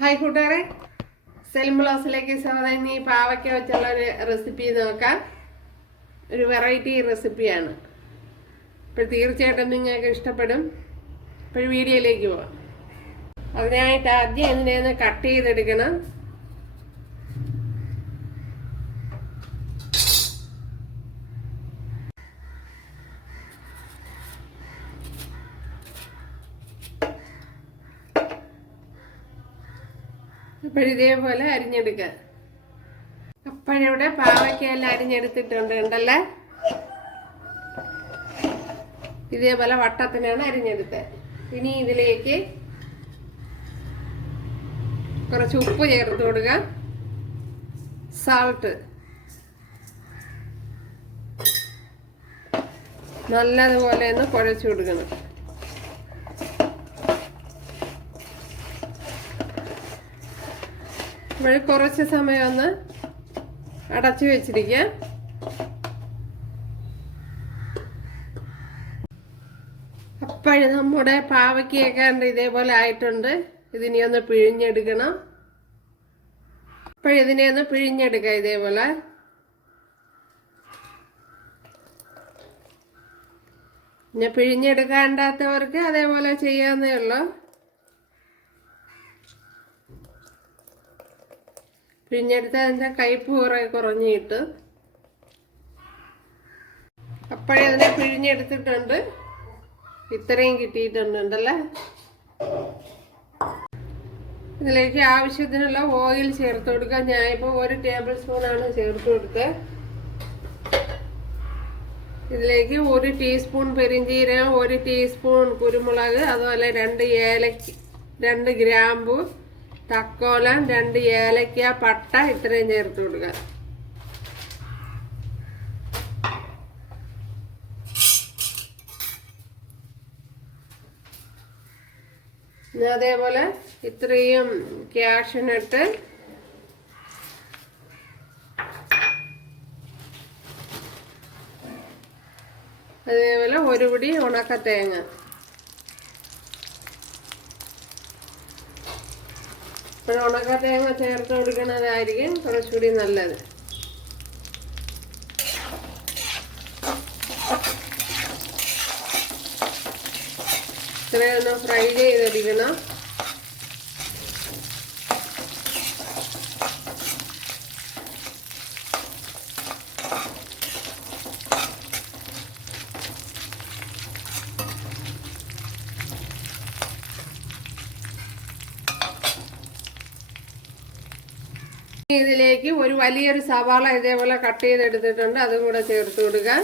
Hi കൂട്ടുകാരെ, സെലിം ബ്ലോസിലേക്ക് സ്വാഗതം. ഇനി പാവയ്ക്ക വെച്ചുള്ള ഒരു റെസിപ്പി നോക്കാം. ഒരു വെറൈറ്റി റെസിപ്പിയാണ്. ഇപ്പോൾ തീർച്ചയായിട്ടും നിങ്ങൾക്ക് ഇഷ്ടപ്പെടും. ഇപ്പോൾ വീഡിയോയിലേക്ക് പോവാം. അതിനായിട്ട് ആദ്യം ഇതിനെ കട്ട് ചെയ്തെടുക്കണം. അപ്പോഴിതേപോലെ അരിഞ്ഞെടുക്കുക. അപ്പോഴിവിടെ പാവയ്ക്കെല്ലാം അരിഞ്ഞെടുത്തിട്ടുണ്ട് ഉണ്ടല്ലേ. ഇതേപോലെ വട്ടത്തിനാണ് അരിഞ്ഞെടുത്തത്. ഇനി ഇതിലേക്ക് കുറച്ച് ഉപ്പ് ചേർത്ത് കൊടുക്കുക. സാൾട്ട് നല്ലതുപോലെ ഒന്ന് കുഴച്ചു കൊടുക്കണം. ഇവിടെ കുറച്ച് സമയം ഒന്ന് അടച്ചു വെച്ചിരിക്കുക. അപ്പോഴ് നമ്മുടെ പാവയ്ക്കൊക്കെ ഇതേപോലെ ആയിട്ടുണ്ട്. ഇതിനെ ഒന്ന് പിഴിഞ്ഞെടുക്കണം. അപ്പോഴിതിനെ ഒന്ന് പിഴിഞ്ഞെടുക്കുക ഇതേപോലെ. പിന്നെ പിഴിഞ്ഞെടുക്കാണ്ടാത്തവർക്ക് അതേപോലെ ചെയ്യാവുന്നേ ഉള്ളൂ. പിഴിഞ്ഞെടുത്ത് അതിൻ്റെ കയ്പ്പ് കുറേ കുറഞ്ഞ് കിട്ടും. അപ്പോഴേ അതിനെ പിഴിഞ്ഞെടുത്തിട്ടുണ്ട്. ഇത്രയും കിട്ടിയിട്ടുണ്ടല്ലേ. ഇതിലേക്ക് ആവശ്യത്തിനുള്ള ഓയിൽ ചേർത്ത് കൊടുക്കുക. ഞാനിപ്പോൾ 1 ടേബിൾ സ്പൂണാണ് ചേർത്ത് കൊടുത്തത്. ഇതിലേക്ക് 1 ടീസ്പൂൺ പെരിഞ്ചീരകം, 1 ടീസ്പൂൺ കുരുമുളക്, അതുപോലെ 2 ഗ്രാമ്പു, തക്കോലം, 2 ഏലക്ക, പട്ട, ഇത്രയും ചേർത്ത് കൊടുക്കുക. അതേപോലെ ഇത്രയും കാഷ്യൂനട്ട്, അതേപോലെ 1 പിടി ഉണക്ക തേങ്ങ. ഇപ്പോൾ ഉണക്ക തേങ്ങ ചേർത്ത് കൊടുക്കുന്നതായിരിക്കും കുറച്ചുകൂടി നല്ലത്. ഇത്രയൊന്ന് ഫ്രൈ ചെയ്തെടുക്കണം. ഇതിലേക്ക് ഒരു വലിയൊരു സവാള ഇതേപോലെ കട്ട് ചെയ്തെടുത്തിട്ടുണ്ട്. അതും കൂടെ ചേർത്ത് കൊടുക്കുക.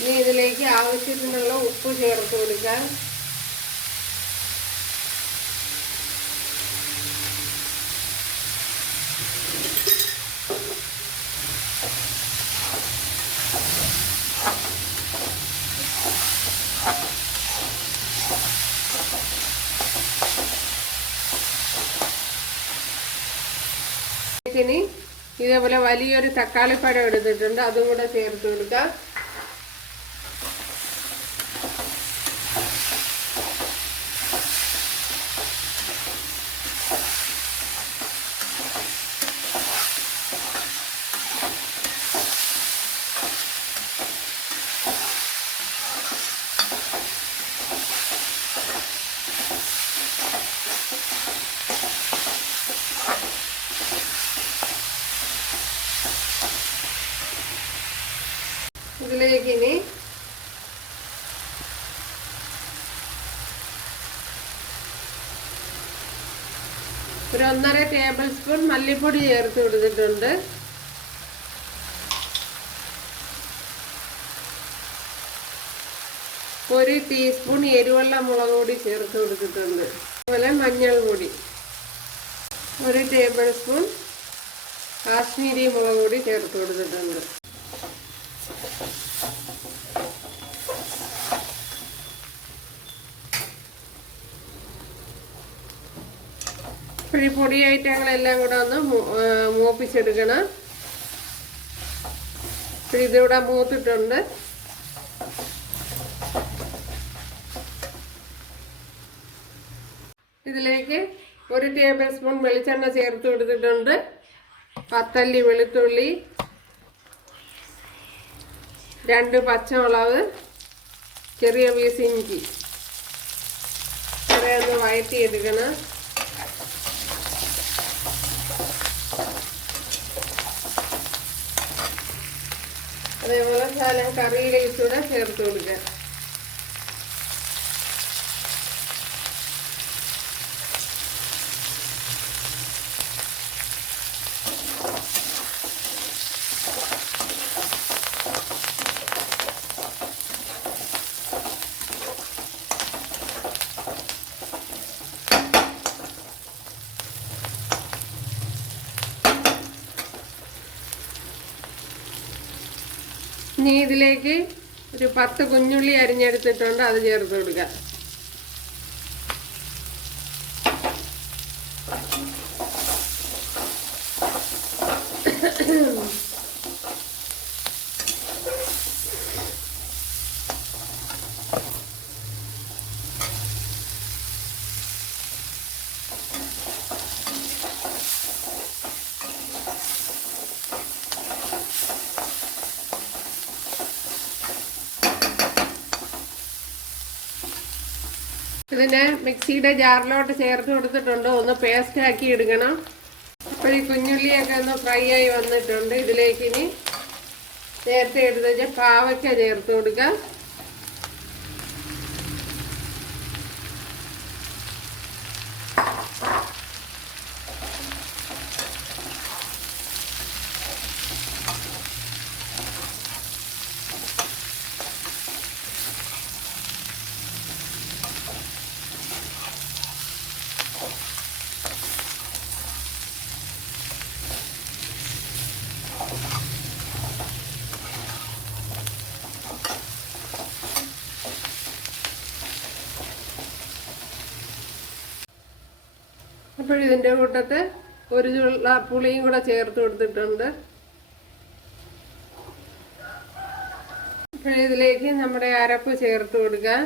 ഇനി ഇതിലേക്ക് ആവശ്യത്തിനുള്ള ഉപ്പ് ചേർത്ത് കൊടുക്കാം. ഇനി ഇതേപോലെ വലിയൊരു തക്കാളിപ്പഴം എടുത്തിട്ടുണ്ട്. അതും കൂടെ ചേർത്ത് കൊടുക്കാം. ഇതിലേക്ക് ഇനി ഒരു 1.5 ടേബിൾ സ്പൂൺ മല്ലിപ്പൊടി ചേർത്ത് കൊടുത്തിട്ടുണ്ട്. ഒരു ടീസ്പൂൺ എരിവുള്ള മുളക് പൊടി ചേർത്ത് കൊടുത്തിട്ടുണ്ട്. അതുപോലെ മഞ്ഞൾ പൊടി 1 ടേബിൾ സ്പൂൺ കാശ്മീരി മുളക് പൊടി ചേർത്ത് കൊടുത്തിട്ടുണ്ട്. ഈ പൊടി ഐറ്റങ്ങളെല്ലാം കൂടെ ഒന്ന് മൂപ്പിച്ചെടുക്കണം. ഇതിവിടെ മൂത്തിട്ടുണ്ട്. ഇതിലേക്ക് 1 ടേബിൾ സ്പൂൺ വെളിച്ചെണ്ണ ചേർത്ത് കൊടുത്തിട്ടുണ്ട്. 10 അല്ലി വെളുത്തുള്ളി, 2 പച്ചമുളക്, ചെറിയ പീസ് ഇഞ്ചി ഒന്ന് വഴറ്റിയെടുക്കണം. അതേപോലെ ശകലം കറി ലീവ്സ് കൂടെ ചേർത്ത് കൊടുക്കുക. ഇനി ഇതിലേക്ക് ഒരു 10 കുഞ്ഞുള്ളി അരിഞ്ഞെടുത്തിട്ടുണ്ട്, അത് ചേർത്ത് കൊടുക്കുക. ഇതിനെ മിക്സിയുടെ ജാറിലോട്ട് ചേർത്ത് കൊടുത്തിട്ടുണ്ട്, ഒന്ന് പേസ്റ്റ് ആക്കി എടുക്കണം. അപ്പോൾ ഈ കുഞ്ഞുള്ളിയൊക്കെ ഒന്ന് ഫ്രൈ ആയി വന്നിട്ടുണ്ട്. ഇതിലേക്ക് ഇനി നേരത്തെ എടുത്ത് വെച്ചാൽ പാവയ്ക്ക ചേർത്ത് കൊടുക്കുക. അപ്പോൾ ഇതിൻ്റെ കൂട്ടത്ത് ഒരു ചുള്ള പുളിയും കൂടെ ചേർത്ത് കൊടുത്തിട്ടുണ്ട്. അപ്പോൾ ഇതിലേക്ക് നമ്മുടെ അരപ്പ് ചേർത്ത് കൊടുക്കുക.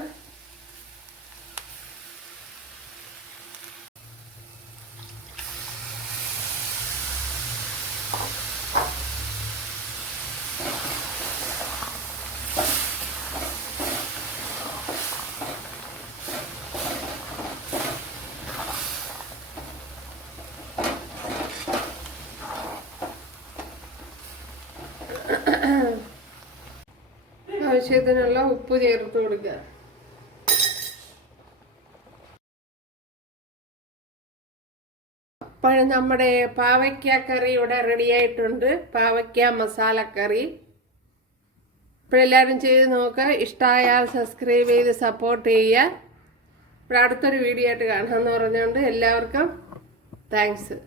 ആവശ്യത്തിനുള്ള ഉപ്പ് ചേർത്ത് കൊടുക്കുക. അപ്പോൾ നമ്മുടെ പാവയ്ക്ക കറി ഇവിടെ റെഡി ആയിട്ടുണ്ട്. പാവയ്ക്ക മസാലക്കറി. ഇപ്പോൾ എല്ലാവരും ചെയ്ത് നോക്കുക. ഇഷ്ടമായാൽ സബ്സ്ക്രൈബ് ചെയ്ത് സപ്പോർട്ട് ചെയ്യുക. ഇപ്പോൾ അടുത്തൊരു വീഡിയോ ആയിട്ട് കാണാമെന്ന് പറഞ്ഞുകൊണ്ട് എല്ലാവർക്കും താങ്ക്സ്.